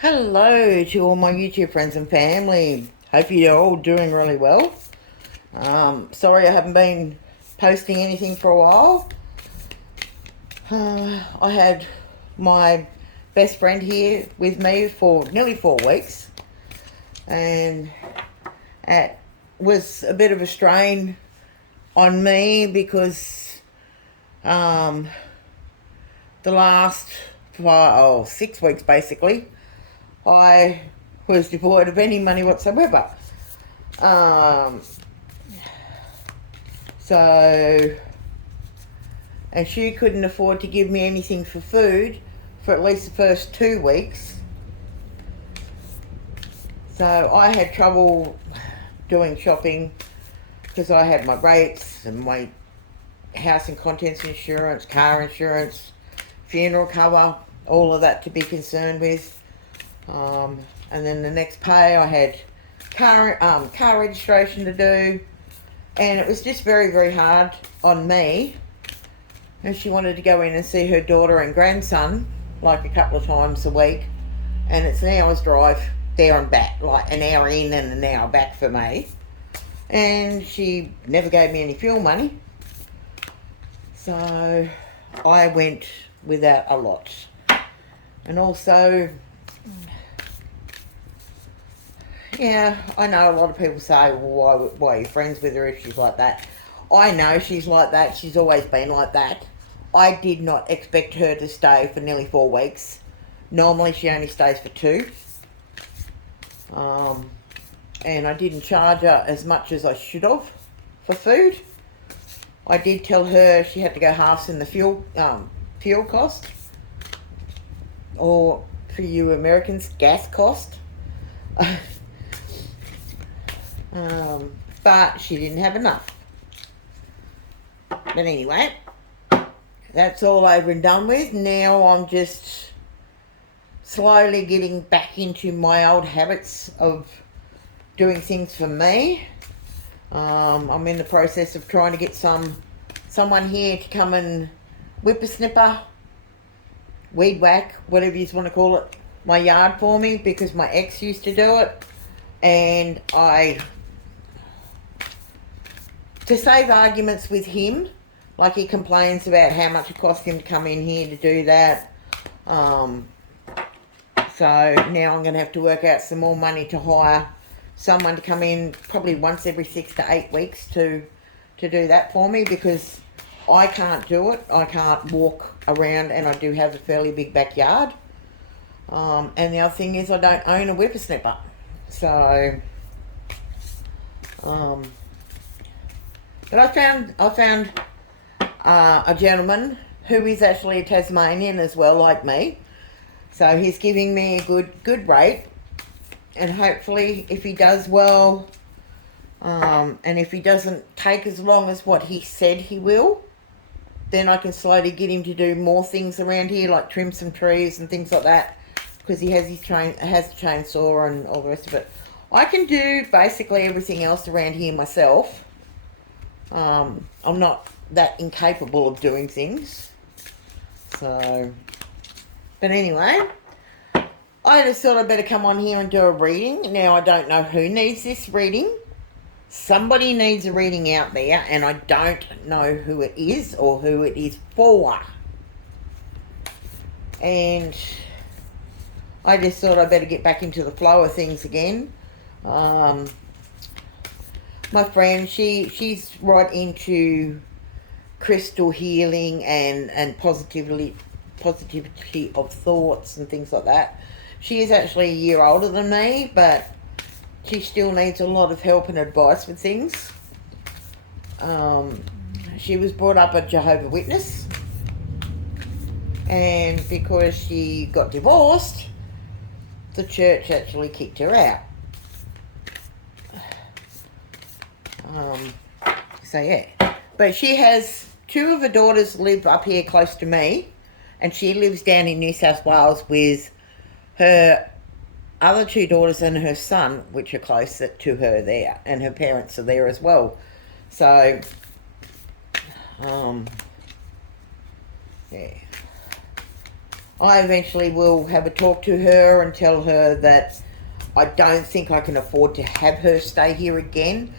Hello to all my YouTube friends and family. Hope you're all doing really well. Sorry I haven't been posting anything for a while. I had my best friend here with me for nearly 4 weeks, and it was a bit of a strain on me because the last 6 weeks basically I was devoid of any money whatsoever. So, and she couldn't afford to give me anything for food for at least the first 2 weeks. So I had trouble doing shopping because I had my rates and my house and contents insurance, car insurance, funeral cover, all of that to be concerned with. And then the next pay I had car registration to do, and it was just very, very hard on me. And she wanted to go in and see her daughter and grandson like a couple of times a week, and it's an hour's drive there and back, like an hour in and an hour back for me. And she never gave me any fuel money, so I went without a lot. And also, yeah, I know a lot of people say, well, why are you friends with her if she's like that? I know she's like that. She's always been like that. I did not expect her to stay for nearly 4 weeks. Normally she only stays for 2. And I didn't charge her as much as I should have for food. I did tell her she had to go halves in the fuel cost. Or, for you Americans, gas cost. But she didn't have enough. But anyway, that's all over and done with. Now I'm just slowly getting back into my old habits of doing things for me. I'm in the process of trying to get someone here to come and whippersnipper, weed whack, whatever you want to call it, my yard for me, because my ex used to do it, and to save arguments with him, like he complains about how much it cost him to come in here to do that. So now I'm going to have to work out some more money to hire someone to come in probably once every 6 to 8 weeks to do that for me, because I can't do it. I can't walk around, and I do have a fairly big backyard. And the other thing is I don't own a whippersnipper. So, but I found a gentleman who is actually a Tasmanian as well, like me. So he's giving me a good rate, and hopefully, if he does well, and if he doesn't take as long as what he said he will, then I can slowly get him to do more things around here, like trim some trees and things like that, because he has a chainsaw and all the rest of it. I can do basically everything else around here myself. I'm not that incapable of doing things. So, but anyway, I just thought I'd better come on here and do a reading. Now, I don't know who needs this reading. Somebody needs a reading out there, and I don't know who it is or who it is for. And I just thought I'd better get back into the flow of things again. My friend, she's right into crystal healing and positivity of thoughts and things like that. She is actually a year older than me, but she still needs a lot of help and advice with things. She was brought up a Jehovah's Witness, and because she got divorced, the church actually kicked her out. So yeah, but she has 2 of her daughters live up here close to me, and she lives down in New South Wales with her other 2 daughters and her son, which are closer to her there, and her parents are there as well. So, yeah. I eventually will have a talk to her and tell her that I don't think I can afford to have her stay here again.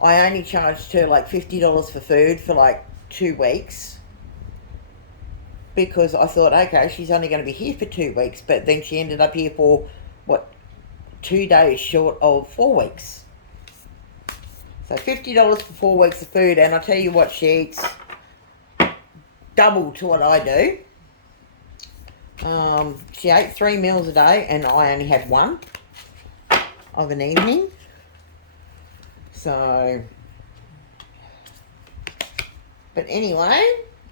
I only charged her like $50 for food for like 2 weeks because I thought, okay, she's only going to be here for 2 weeks, but then she ended up here for, 2 days short of 4 weeks. So $50 for 4 weeks of food, and I tell you what, she eats double to what I do. She ate 3 meals a day, and I only had 1 of an evening. So, but anyway,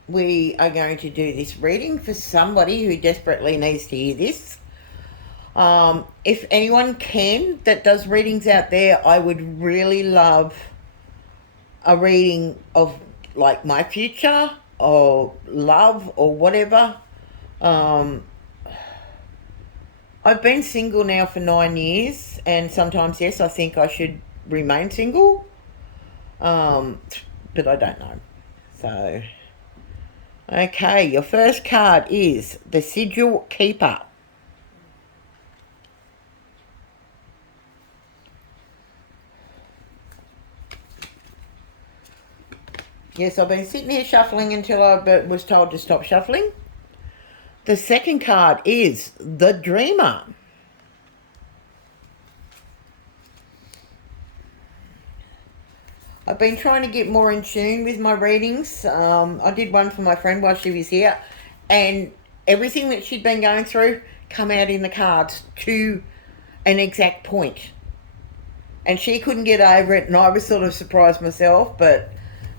we are going to do this reading for somebody who desperately needs to hear this. If anyone that does readings out there, I would really love a reading of like my future or love or whatever. I've been single now for 9 years, and sometimes, yes, I think I should remain single, but I don't know. So, okay, your first card is the Sigil Keeper. Yes, I've been sitting here shuffling until I was told to stop shuffling. The second card is the Dreamer. I've been trying to get more in tune with my readings. I did one for my friend while she was here, and everything that she'd been going through come out in the cards to an exact point. And she couldn't get over it, and I was sort of surprised myself, but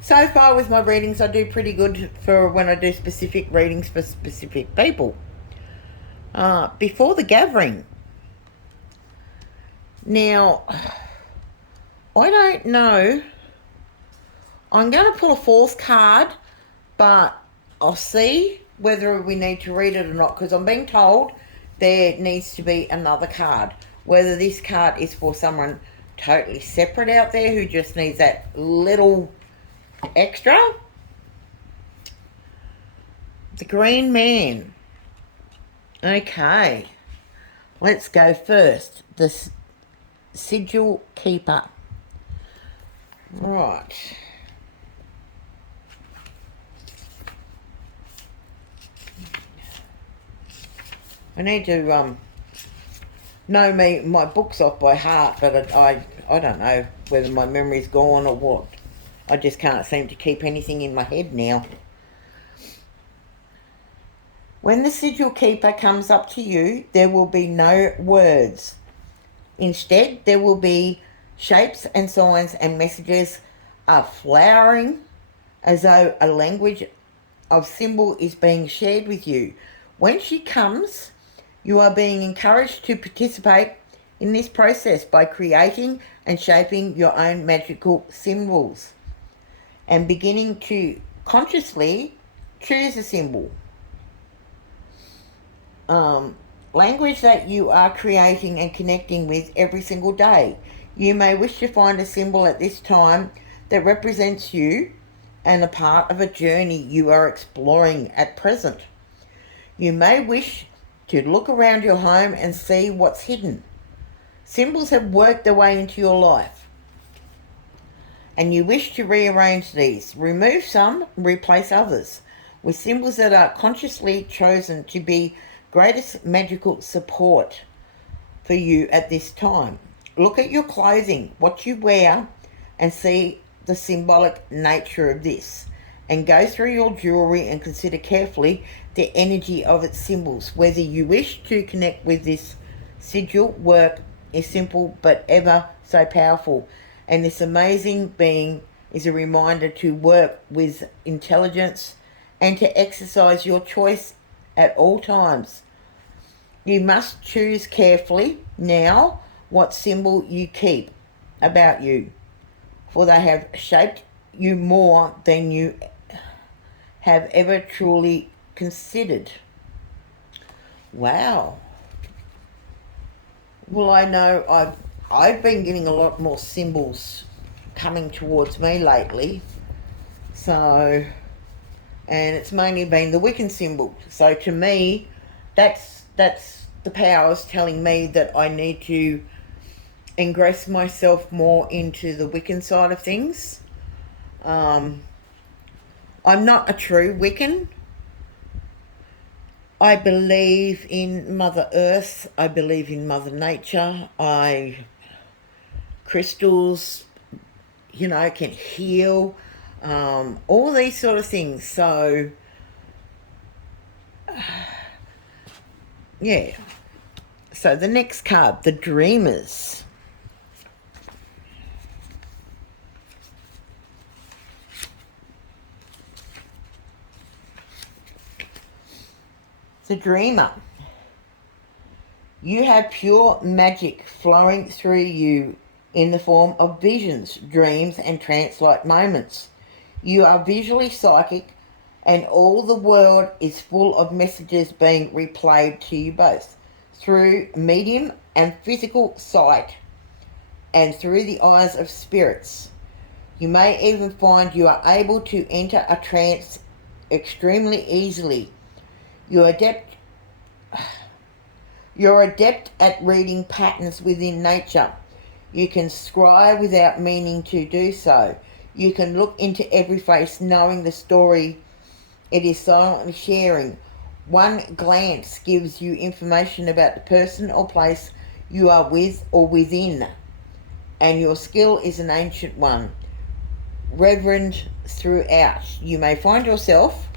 so far with my readings, I do pretty good for when I do specific readings for specific people. Before the Gathering. Now, I don't know. I'm going to pull a 4th card, but I'll see whether we need to read it or not, because I'm being told there needs to be another card. Whether this card is for someone totally separate out there who just needs that little extra. The Green Man. Okay, let's go first. The Sigil Keeper. Right. I need to know my books off by heart, but I don't know whether my memory's gone or what. I just can't seem to keep anything in my head now. When the Sigil Keeper comes up to you, there will be no words. Instead, there will be shapes and signs and messages are flowering as though a language of symbol is being shared with you. When she comes, you are being encouraged to participate in this process by creating and shaping your own magical symbols and beginning to consciously choose a symbol. Language that you are creating and connecting with every single day. You may wish to find a symbol at this time that represents you and a part of a journey you are exploring at present. You may wish to look around your home and see what's hidden. Symbols have worked their way into your life, and you wish to rearrange these. Remove some, replace others with symbols that are consciously chosen to be greatest magical support for you at this time. Look at your clothing, what you wear, and see the symbolic nature of this. And go through your jewellery and consider carefully the energy of its symbols. Whether you wish to connect with this sigil work is simple but ever so powerful. And this amazing being is a reminder to work with intelligence and to exercise your choice at all times. You must choose carefully now what symbol you keep about you, for they have shaped you more than you have ever truly considered. Wow. Well, I know I've been getting a lot more symbols coming towards me lately. So, and it's mainly been the Wiccan symbol. So to me, that's the powers telling me that I need to ingress myself more into the Wiccan side of things. I'm not a true Wiccan. I believe in Mother Earth. I believe in Mother Nature. Crystals, can heal. All these sort of things. So, yeah. So the next card, the Dreamers. The Dreamer. You have pure magic flowing through you in the form of visions, dreams, and trance-like moments. You are visually psychic, and all the world is full of messages being replayed to you both through medium and physical sight and through the eyes of spirits. You may even find you are able to enter a trance extremely easily. You're adept at reading patterns within nature. You can scry without meaning to do so. You can look into every face knowing the story it is silently sharing. One glance gives you information about the person or place you are with or within, and your skill is an ancient one, reverend throughout. You may find yourself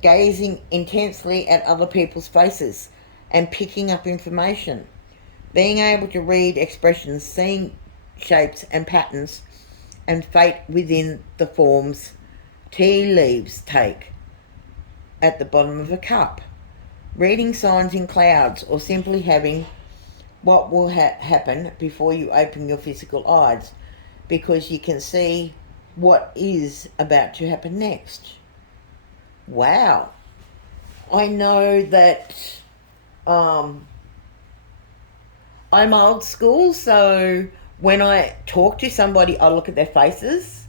gazing intensely at other people's faces and picking up information. Being able to read expressions, seeing shapes and patterns, and fate within the forms tea leaves take at the bottom of a cup. Reading signs in clouds, or simply having what will happen before you open your physical eyes, because you can see what is about to happen next. Wow. I know that I'm old school, so when I talk to somebody, I look at their faces.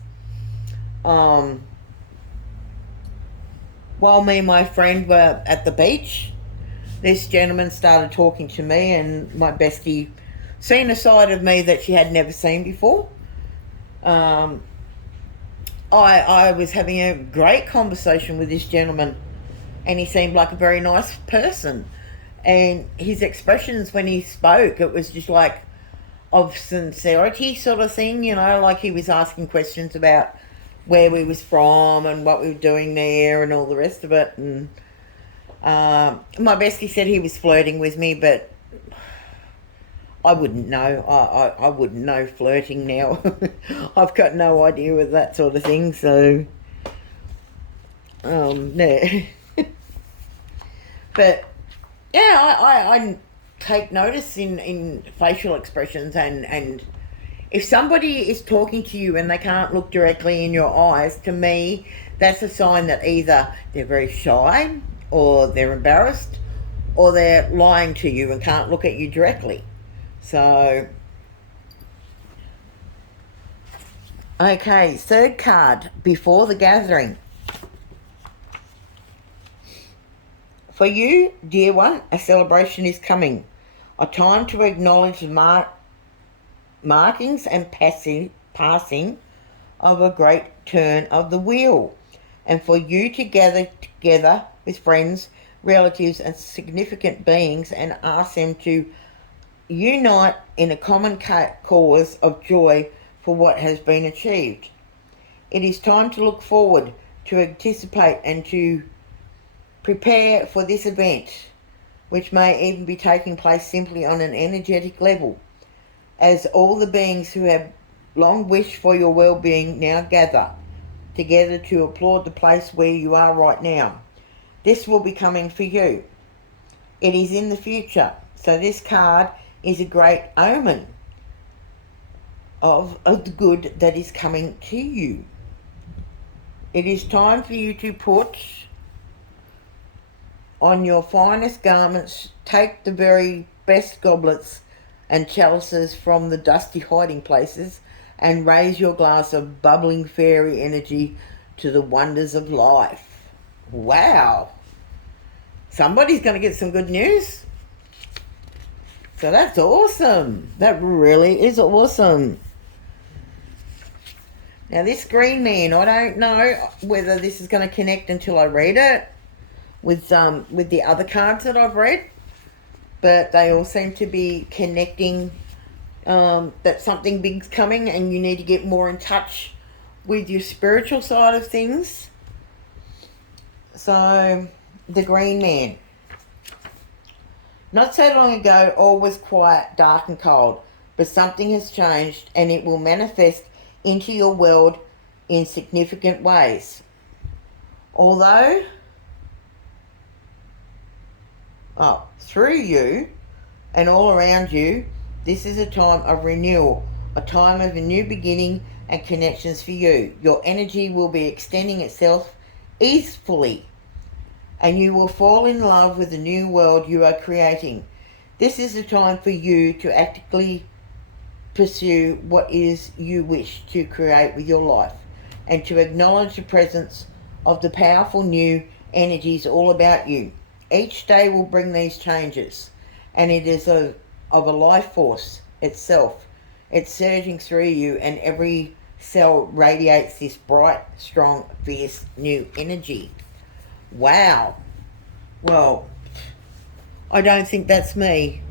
While me and my friend were at the beach, this gentleman started talking to me, and my bestie seen a side of me that she had never seen before. I was having a great conversation with this gentleman, and he seemed like a very nice person. And his expressions when he spoke, it was just like of sincerity sort of thing, like he was asking questions about where we was from and what we were doing there and all the rest of it. And my bestie said he was flirting with me, but I wouldn't know. I wouldn't know flirting now. I've got no idea with that sort of thing, so no. But yeah, I take notice in facial expressions, and if somebody is talking to you and they can't look directly in your eyes, to me, that's a sign that either they're very shy, or they're embarrassed, or they're lying to you and can't look at you directly. So, okay, third card, Before the Gathering. For you, dear one, a celebration is coming. A time to acknowledge the markings and passing of a great turn of the wheel. And for you to gather together with friends, relatives and significant beings and ask them to unite in a common cause of joy for what has been achieved. It is time to look forward, to anticipate and to prepare for this event, which may even be taking place simply on an energetic level, as all the beings who have long wished for your well-being now gather together to applaud the place where you are right now. This will be coming for you. It is in the future, so this card is a great omen of the good that is coming to you. It is time for you to put on your finest garments, take the very best goblets and chalices from the dusty hiding places, and raise your glass of bubbling fairy energy to the wonders of life. Wow. somebody's going to get some good news. So that's awesome. That really is awesome. Now this green man, I don't know whether this is going to connect until I read it with the other cards that I've read, but they all seem to be connecting that something big's coming and you need to get more in touch with your spiritual side of things. So the green man. Not so long ago, all was quiet, dark and cold, but something has changed and it will manifest into your world in significant ways. Although, through you and all around you, this is a time of renewal, a time of a new beginning and connections for you. Your energy will be extending itself easefully, and you will fall in love with the new world you are creating. This is a time for you to actively pursue what is you wish to create with your life, and to acknowledge the presence of the powerful new energies all about you. Each day will bring these changes, and it is of a life force itself. It's surging through you, and every cell radiates this bright, strong, fierce new energy. Wow. Well, I don't think that's me.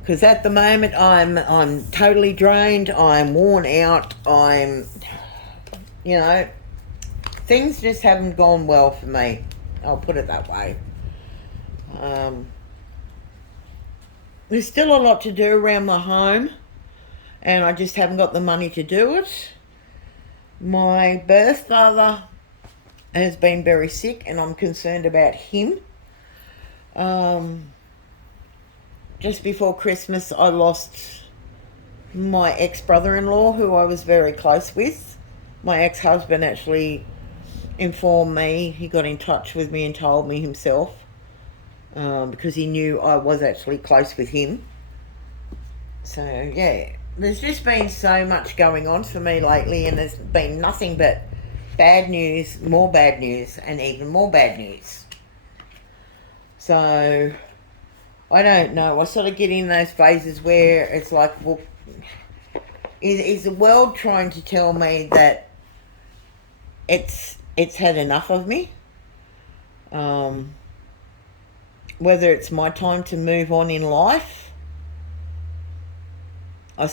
Because at the moment I'm totally drained, I'm worn out, things just haven't gone well for me. I'll put it that way. There's still a lot to do around my home, and I just haven't got the money to do it. My birth father has been very sick, and I'm concerned about him. Just before Christmas, I lost my ex-brother-in-law, who I was very close with. My ex-husband actually informed me. He got in touch with me and told me himself, because he knew I was actually close with him. So, yeah, there's just been so much going on for me lately, and there's been nothing but bad news, more bad news, and even more bad news. So, I don't know. I sort of get in those phases where it's like, well, is the world trying to tell me that it's had enough of me? Whether it's my time to move on in life, I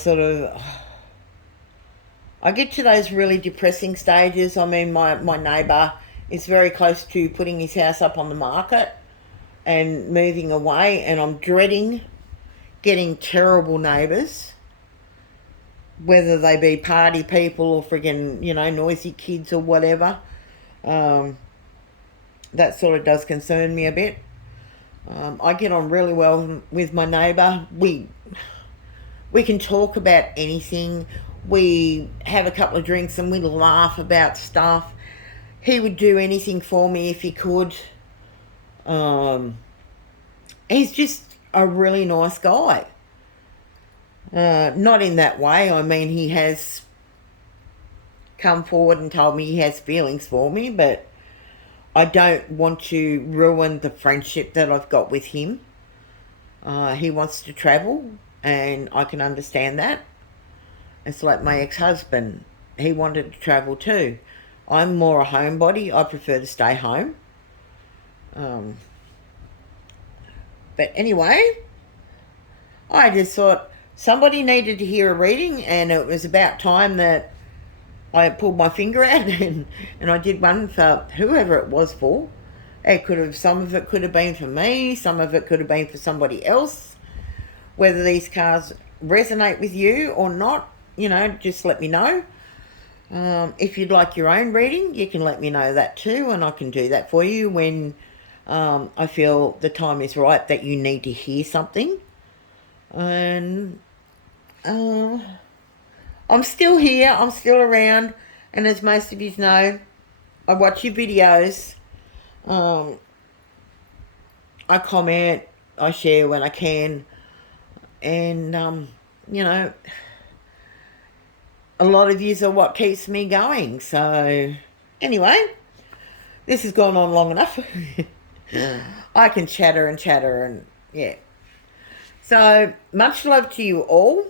get to those really depressing stages. I mean, my neighbour is very close to putting his house up on the market and moving away, and I'm dreading getting terrible neighbours, whether they be party people or friggin', noisy kids or whatever. That sort of does concern me a bit. I get on really well with my neighbour. We can talk about anything. We have a couple of drinks and we laugh about stuff. He would do anything for me if he could. He's just a really nice guy. Not in that way. I mean, he has come forward and told me he has feelings for me, but I don't want to ruin the friendship that I've got with him. He wants to travel, and I can understand that. It's like my ex-husband. He wanted to travel too. I'm more a homebody. I prefer to stay home. But anyway, I just thought somebody needed to hear a reading, and it was about time that I pulled my finger out and I did one for whoever it was for. Some of it could have been for me, some of it could have been for somebody else. Whether these cards resonate with you or not, just let me know. If you'd like your own reading, you can let me know that too, and I can do that for you when I feel the time is right that you need to hear something. And I'm still here, I'm still around, and as most of you know, I watch your videos. I comment, I share when I can, and a lot of yous are what keeps me going. So anyway, this has gone on long enough. I can chatter and chatter and yeah. So much love to you all.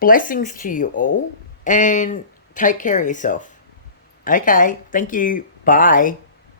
Blessings to you all. And take care of yourself. Okay. Thank you. Bye.